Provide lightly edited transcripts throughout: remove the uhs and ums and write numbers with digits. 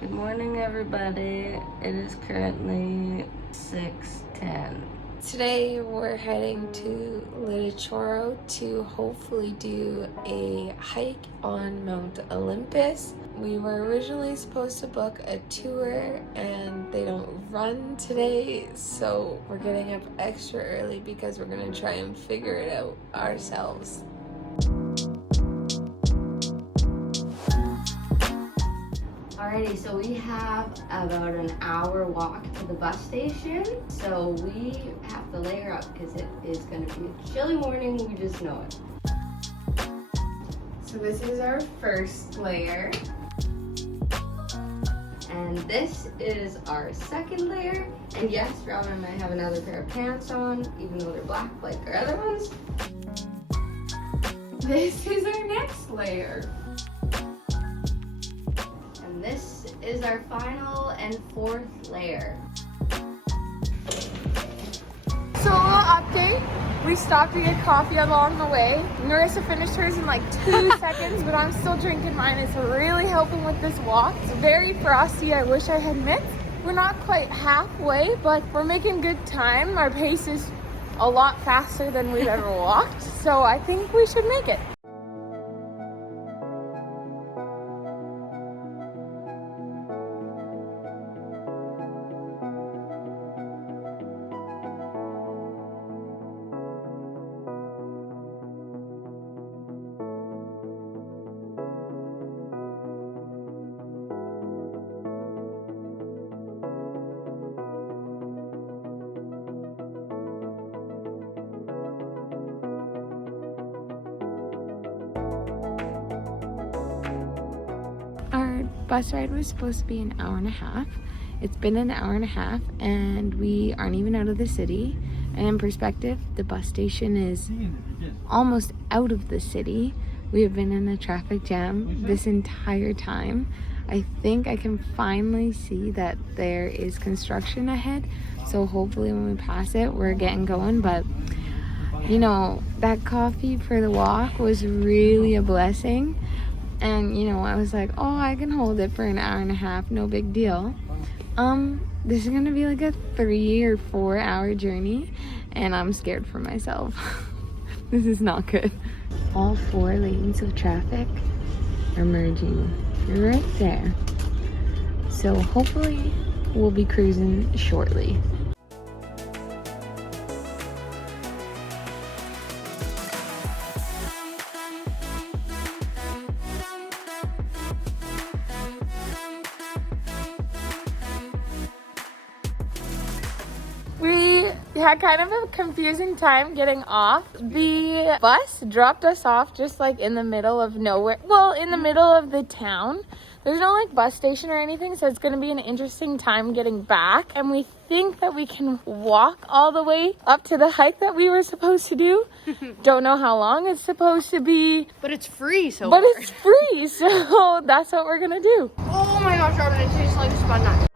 Good morning, everybody. It is currently 6:10. Today we're heading to Litochoro to hopefully do a hike on Mount Olympus. We were originally supposed to book a tour and they don't run today, so we're getting up extra early because we're going to try and figure it out ourselves. Alrighty, so we have about an hour walk to the bus station. So we have to layer up because it is going to be a chilly morning. We just know it. So this is our first layer. And this is our second layer. And yes, Robin and I have another pair of pants on, even though they're black like our other ones. This is our next layer. And this is our final and fourth layer. So a little update. We stopped to get coffee along the way. Marissa finished hers in like 2 seconds, but I'm still drinking mine. It's really helping with this walk. It's very frosty. I wish I had mitts. We're not quite halfway, but we're making good time. Our pace is a lot faster than we've ever walked, so I think we should make it. Our bus ride was supposed to be an hour and a half. It's been an hour and a half and we aren't even out of the city. And in perspective, the bus station is almost out of the city. We have been in a traffic jam this entire time. I think I can finally see that there is construction ahead. So hopefully when we pass it, we're getting going. But you know, that coffee for the walk was really a blessing. And you know, I was like, oh, I can hold it for an hour and a half, no big deal. This is gonna be like a 3 or 4 hour journey and I'm scared for myself. This is not good. All 4 lanes of traffic are merging right there. So hopefully we'll be cruising shortly. We had kind of a confusing time getting off. The bus dropped us off just like in the middle of nowhere. Well, in the middle of the town. There's no like bus station or anything, so it's going to be an interesting time getting back. And we think that we can walk all the way up to the hike that we were supposed to do. Don't know how long it's supposed to be. But it's free, so But it's free, so that's what we're going to do. Oh my gosh, Robin, it tastes like spun nuts.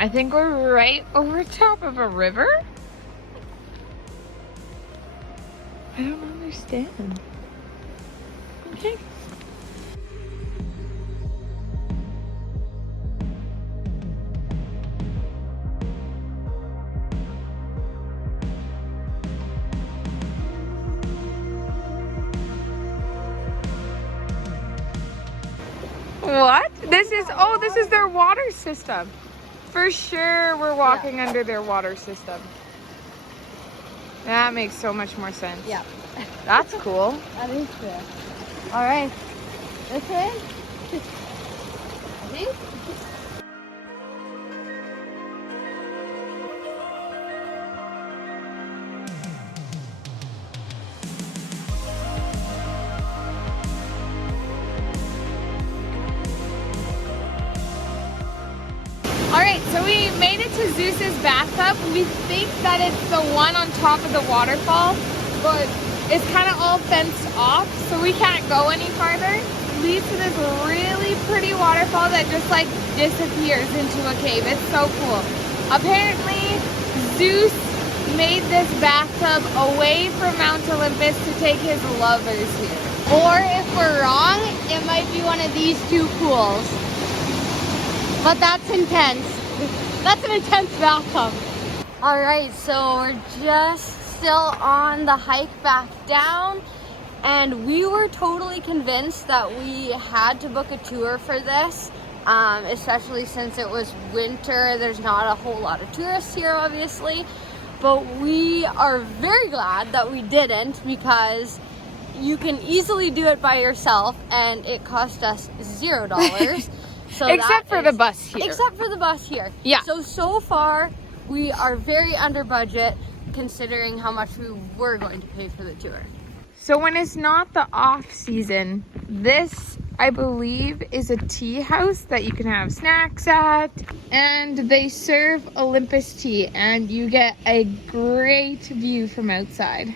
I think we're right over top of a river. I don't understand. Okay. What? This is their water system. For sure we're walking under their water system. That makes so much more sense. Yeah. That's cool. That is cool. All right. This way? I think. So we made it to Zeus's bathtub. We think that it's the one on top of the waterfall, but it's kind of all fenced off, so we can't go any farther. It leads to this really pretty waterfall that just like disappears into a cave. It's so cool. Apparently, Zeus made this bathtub away from Mount Olympus to take his lovers here. Or if we're wrong, it might be one of these two pools. But that's intense. That's an intense bathtub. All right, so we're just still on the hike back down, and we were totally convinced that we had to book a tour for this, especially since it was winter. There's not a whole lot of tourists here, obviously, but we are very glad that we didn't, because you can easily do it by yourself, and it cost us $0. So Except for the bus here. Except for the bus here. Yeah. So far, we are very under budget considering how much we were going to pay for the tour. So when it's not the off season, this, I believe, is a tea house that you can have snacks at. And they serve Olympus tea, and you get a great view from outside.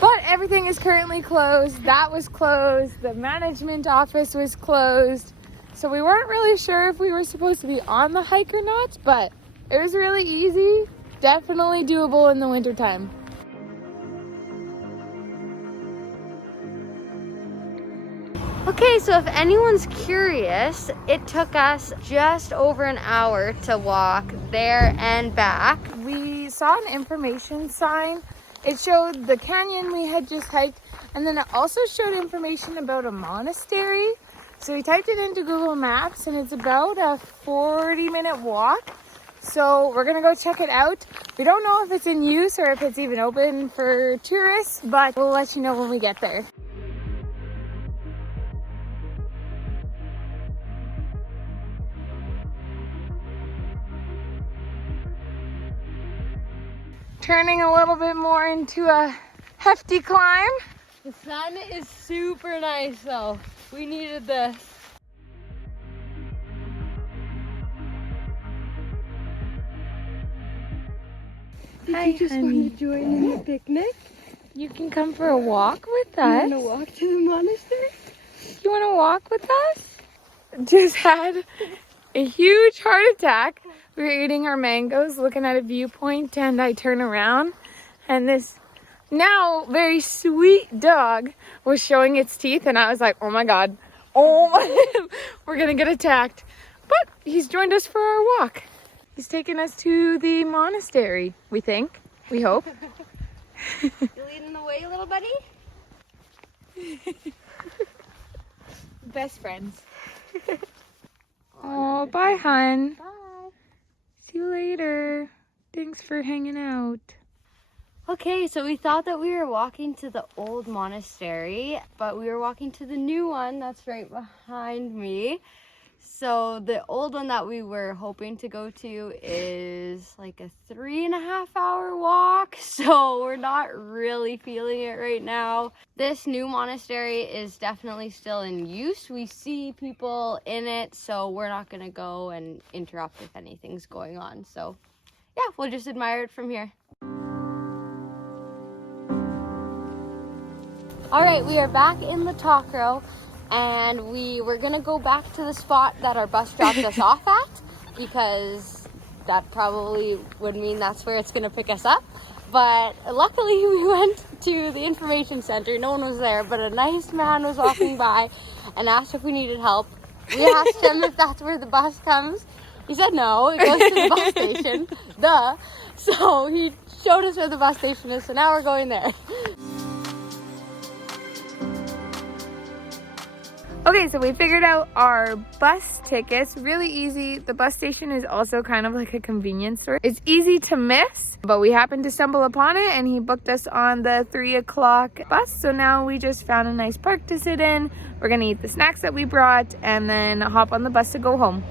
But everything is currently closed. That was closed. The management office was closed. So we weren't really sure if we were supposed to be on the hike or not, but it was really easy. Definitely doable in the wintertime. Okay, so if anyone's curious, it took us just over an hour to walk there and back. We saw an information sign. It showed the canyon we had just hiked, and then it also showed information about a monastery. So we typed it into Google Maps, and it's about a 40-minute walk. So we're gonna go check it out. We don't know if it's in use or if it's even open for tourists, but we'll let you know when we get there. Turning a little bit more into a hefty climb. The sun is super nice though. We needed this. Hi, You just honey. want to join in the picnic? You can come for a walk with You us. want to walk to the monastery? You want to walk with us? Just had a huge heart attack. We were eating our mangoes, looking at a viewpoint, and I turn around, and this now very sweet dog was showing its teeth, and I was like, oh my God, we're gonna get attacked. But he's joined us for our walk. He's taking us to the monastery, we think, we hope. You leading the way, little buddy? Best friends. Oh, bye, hun. Bye. See you later. Thanks for hanging out. Okay, so we thought that we were walking to the old monastery, but we were walking to the new one that's right behind me. So the old one that we were hoping to go to is like a 3.5-hour walk, so we're not really feeling it right now. This new monastery is definitely still in use. We see people in it, so we're not gonna go and interrupt if anything's going on. So yeah, we'll just admire it from here. All right, we are back in Litochoro, and we were gonna go back to the spot that our bus dropped us off at, because that probably would mean that's where it's gonna pick us up. But luckily we went to the information center. No one was there, but a nice man was walking by and asked if we needed help. We asked him if that's where the bus comes. He said no, it goes to the bus station. Duh. So he showed us where the bus station is, so now we're going there. Okay, so we figured out our bus tickets. Really easy. The bus station is also kind of like a convenience store. It's easy to miss, but we happened to stumble upon it, and he booked us on the 3 o'clock bus. So now we just found a nice park to sit in. We're gonna eat the snacks that we brought and then hop on the bus to go home.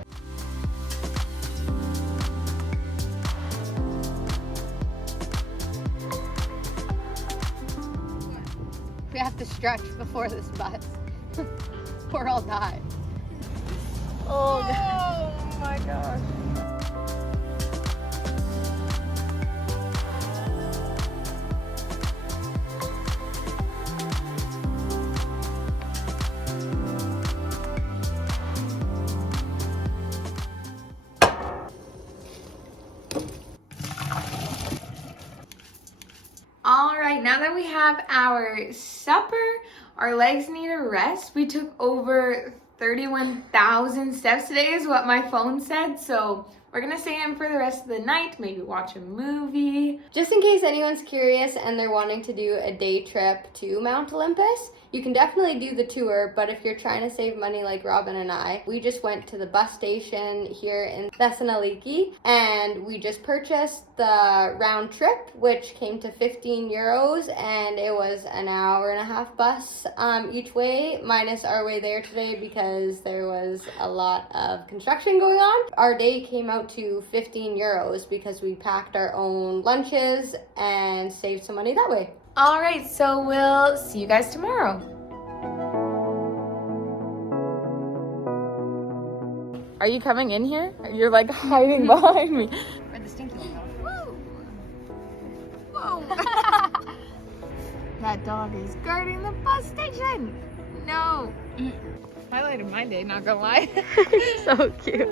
We have to stretch before this bus. Or I'll die. Oh my gosh. have our supper. Our legs need a rest. We took over 31,000 steps today is what my phone said. So we're gonna stay in for the rest of the night, maybe watch a movie. Just in case anyone's curious and they're wanting to do a day trip to Mount Olympus, you can definitely do the tour, but if you're trying to save money like Robin and I, we just went to the bus station here in Thessaloniki and we just purchased the round trip, which came to 15 euros, and it was an hour and a half bus each way, minus our way there today because there was a lot of construction going on. Our day came out to 15 euros because we packed our own lunches and saved some money that way. All right, so we'll see you guys tomorrow. Are you coming in here? You're like hiding behind me. For the stinky one. Whoa! That dog is guarding the bus station. No. Highlight of my day, not gonna lie. So cute.